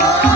Oh,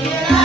Yeah.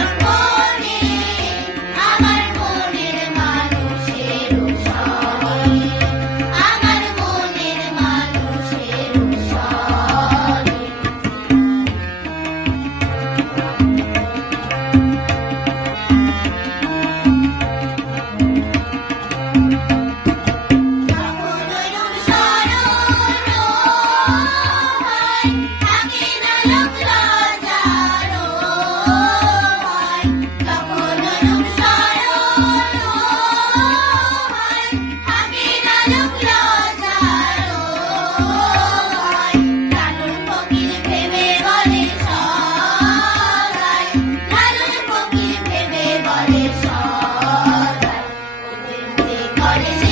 Money.